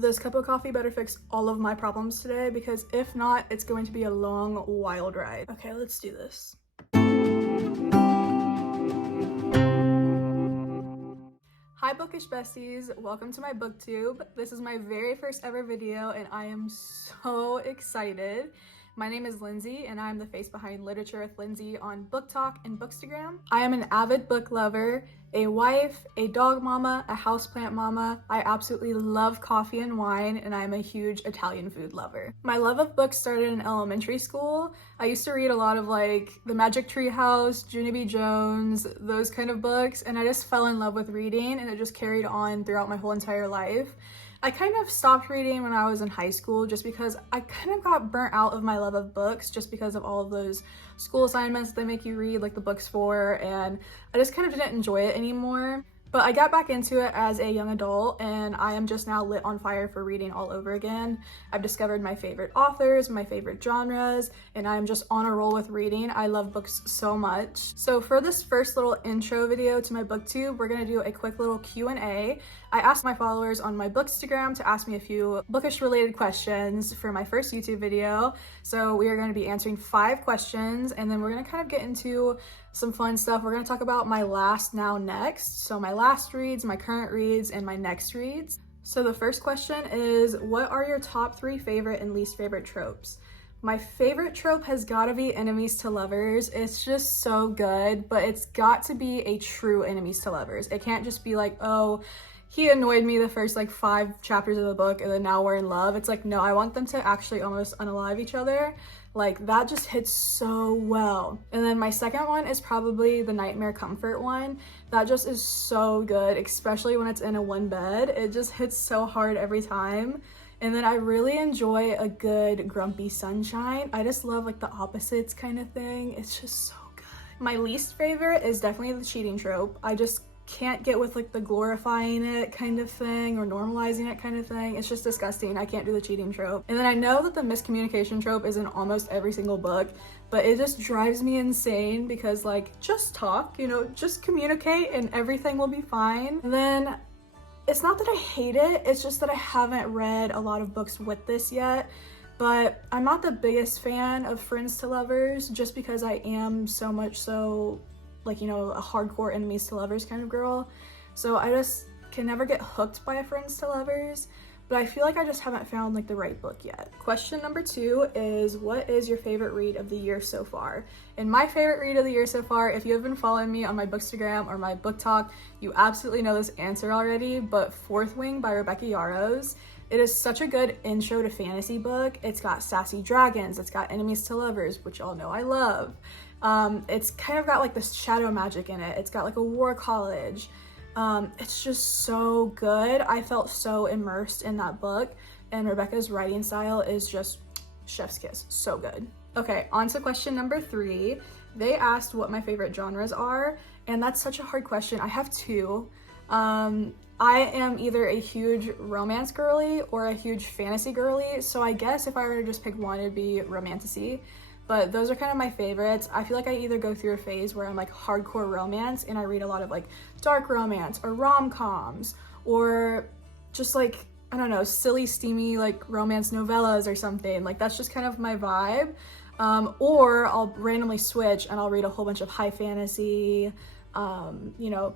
This cup of coffee better fix all of my problems today, because if not, it's going to be a long, wild ride. Okay, let's do this. Hi bookish besties, welcome to my booktube. This is my very first ever video and I am so excited. My name is Lindsay and I'm the face behind Literature with Lindsay on BookTok and Bookstagram. I am an avid book lover, a wife, a dog mama, a houseplant mama. I absolutely love coffee and wine, and I'm a huge Italian food lover. My love of books started in elementary school. I used to read a lot of like The Magic Tree House, Junie B. Jones, those kind of books, and I just fell in love with reading, and it just carried on throughout my whole entire life. I kind of stopped reading when I was in high school just because I kind of got burnt out of my love of books just because of all of those school assignments they make you read, like the books for, and I just kind of didn't enjoy it anymore. But I got back into it as a young adult and I am just now lit on fire for reading all over again. I've discovered my favorite authors, my favorite genres, and I'm just on a roll with reading. I love books so much. So for this first little intro video to my booktube, we're gonna do a quick little Q&A. I asked my followers on my Bookstagram to ask me a few bookish related questions for my first YouTube video. So we are going to be answering 5 questions and then we're going to kind of get into some fun stuff. We're going to talk about my last, now, next. So my last reads, my current reads, and my next reads. So the first question is, what are your top 3 favorite and least favorite tropes? My favorite trope has got to be enemies to lovers. It's just so good, but it's got to be a true enemies to lovers. It can't just be like, oh, he annoyed me the first like 5 chapters of the book and then now we're in love. It's like, no, I want them to actually almost unalive each other. Like, that just hits so well. And then my second one is probably the nightmare comfort one. That just is so good, especially when it's in a one bed. It just hits so hard every time. And then I really enjoy a good grumpy sunshine. I just love like the opposites kind of thing. It's just so good. My least favorite is definitely the cheating trope. I just can't get with like the glorifying it kind of thing or normalizing it kind of thing. It's just disgusting. I can't do the cheating trope. And then I know that the miscommunication trope is in almost every single book, but it just drives me insane because like, just talk, you know, just communicate and everything will be fine. And then it's not that I hate it, it's just that I haven't read a lot of books with this yet. But I'm not the biggest fan of friends to lovers just because I am so much so like, you know, a hardcore enemies to lovers kind of girl. So I just can never get hooked by a friends to lovers, but I feel like I just haven't found like the right book yet. Question number 2 is, what is your favorite read of the year so far? And my favorite read of the year so far, if you have been following me on my Bookstagram or my BookTok, you absolutely know this answer already, but Fourth Wing by Rebecca Yarros. It is such a good intro to fantasy book. It's got sassy dragons, it's got enemies to lovers, which y'all know I love. It's kind of got like this shadow magic in it. It's got like a war college. It's just so good. I felt so immersed in that book, and Rebecca's writing style is just chef's kiss. So good. Okay, on to question number 3. They asked what my favorite genres are, and that's such a hard question. I have 2. I am either a huge romance girly or a huge fantasy girly, so I guess if I were to just pick one, it'd be romantasy. But those are kind of my favorites. I feel like I either go through a phase where I'm like hardcore romance and I read a lot of like dark romance or rom-coms, or just like, I don't know, silly, steamy like romance novellas or something. Like, that's just kind of my vibe. Or I'll randomly switch and I'll read a whole bunch of high fantasy, you know,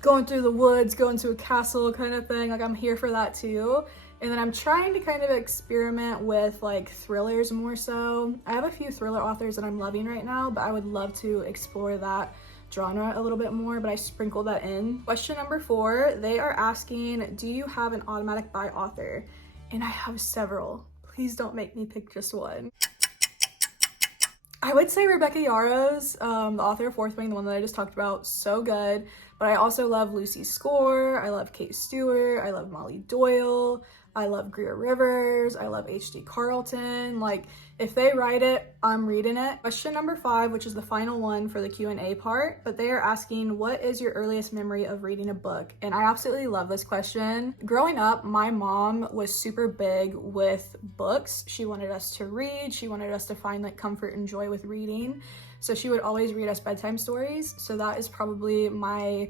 going through the woods, going to a castle kind of thing. Like, I'm here for that too. And then I'm trying to kind of experiment with like thrillers more so. I have a few thriller authors that I'm loving right now, but I would love to explore that genre a little bit more, but I sprinkle that in. Question number 4, they are asking, do you have an automatic buy author? And I have several. Please don't make me pick just one. I would say Rebecca Yarros, the author of Fourth Wing, the one that I just talked about, so good. But I also love Lucy Score, I love Kate Stewart, I love Molly Doyle, I love Greer Rivers, I love H.D. Carlton. Like, if they write it, I'm reading it. Question number 5, which is the final one for the Q&A part, but they are asking, what is your earliest memory of reading a book? And I absolutely love this question. Growing up, my mom was super big with books. She wanted us to read. She wanted us to find like comfort and joy with reading. So she would always read us bedtime stories. So that is probably my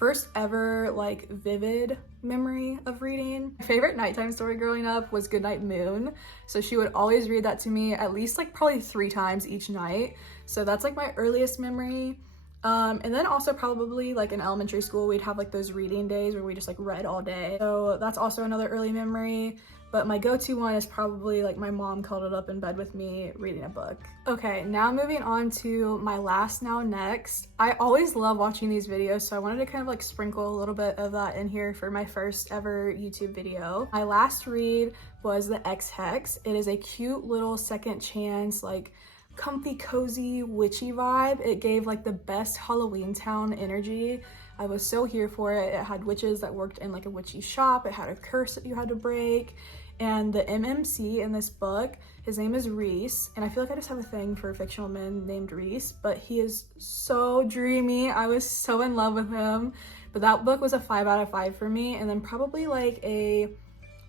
first ever like vivid memory of reading. My favorite nighttime story growing up was Goodnight Moon. So she would always read that to me at least like probably 3 times each night. So that's like my earliest memory. And then also probably like in elementary school, we'd have like those reading days where we just like read all day. So that's also another early memory. But my go-to one is probably like my mom cuddled up in bed with me reading a book. Okay, now moving on to my last now next. I always love watching these videos, so I wanted to kind of like sprinkle a little bit of that in here for my first ever YouTube video. My last read was The Ex-Hex. It is a cute little second chance, like comfy, cozy, witchy vibe. It gave like the best Halloween Town energy. I was so here for it. It had witches that worked in like a witchy shop. It had a curse that you had to break. And the MMC in this book, his name is Reese, and I feel like I just have a thing for fictional men named Reese, but he is so dreamy. I was so in love with him. But that book was a 5 out of 5 for me, and then probably like a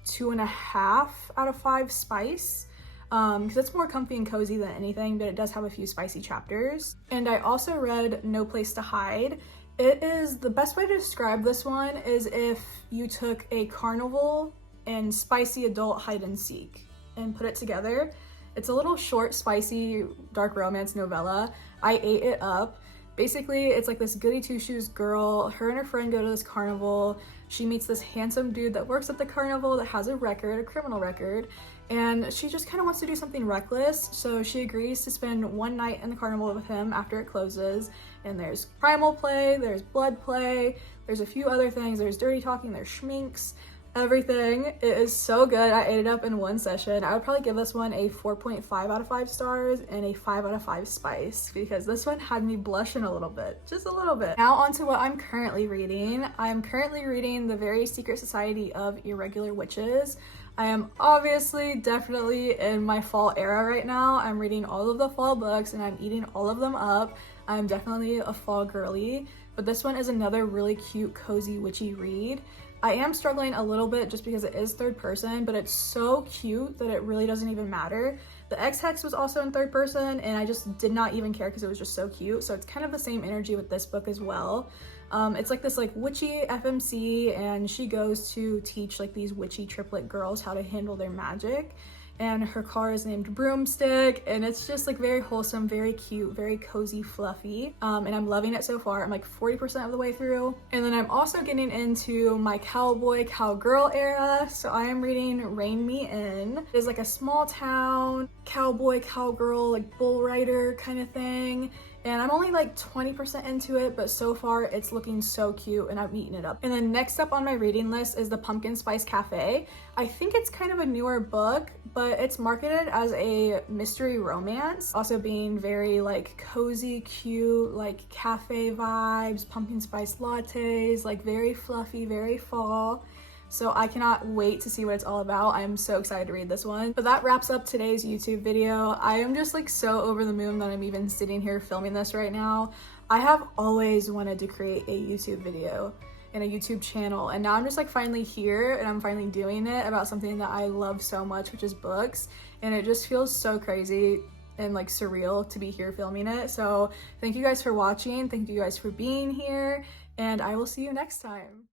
2.5 out of 5 Spice. Because it's more comfy and cozy than anything, but it does have a few spicy chapters. And I also read No Place to Hide. It is, the best way to describe this one is if you took a carnival and spicy adult hide and seek and put it together. It's a little short, spicy, dark romance novella. I ate it up. Basically, it's like this goody two-shoes girl, her and her friend go to this carnival. She meets this handsome dude that works at the carnival that has a record, a criminal record, and she just kind of wants to do something reckless, so she agrees to spend one night in the carnival with him after it closes. And there's primal play, there's blood play, there's a few other things, there's dirty talking, there's schminks, everything. It is so good. I ate it up in one session. I would probably give this one a 4.5 out of 5 stars and a 5 out of 5 Spice, because this one had me blushing a little bit, just a little bit. Now on to what I'm currently reading. I'm currently reading The Very Secret Society of Irregular Witches. I am obviously definitely in my fall era right now. I'm reading all of the fall books and I'm eating all of them up. I'm definitely a fall girly, but this one is another really cute, cozy, witchy read. I am struggling a little bit just because it is third person, but it's so cute that it really doesn't even matter. The Ex-Hex was also in third person and I just did not even care because it was just so cute. So it's kind of the same energy with this book as well. It's like this like witchy FMC, and she goes to teach like these witchy triplet girls how to handle their magic. And her car is named Broomstick, and it's just like very wholesome, very cute, very cozy, fluffy. And I'm loving it so far. I'm like 40% of the way through. And then I'm also getting into my cowboy, cowgirl era. So I am reading Rein Me In. It's like a small town, cowboy, cowgirl, like bull rider kind of thing. And I'm only like 20% into it, but so far it's looking so cute and I'm eating it up. And then next up on my reading list is The Pumpkin Spice Cafe. I think it's kind of a newer book, but it's marketed as a mystery romance. Also being very like cozy, cute, like cafe vibes, pumpkin spice lattes, like very fluffy, very fall. So I cannot wait to see what it's all about. I'm so excited to read this one. But that wraps up today's YouTube video. I am just like so over the moon that I'm even sitting here filming this right now. I have always wanted to create a YouTube video and a YouTube channel, and now I'm just like finally here and I'm finally doing it about something that I love so much, which is books. And it just feels so crazy and like surreal to be here filming it. So thank you guys for watching. Thank you guys for being here, and I will see you next time.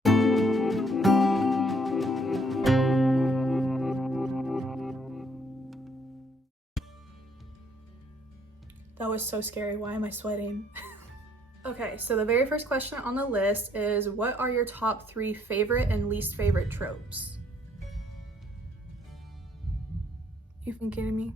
That was so scary. Why am I sweating? Okay, so the very first question on the list is, what are your top 3 favorite and least favorite tropes? You've been kidding me?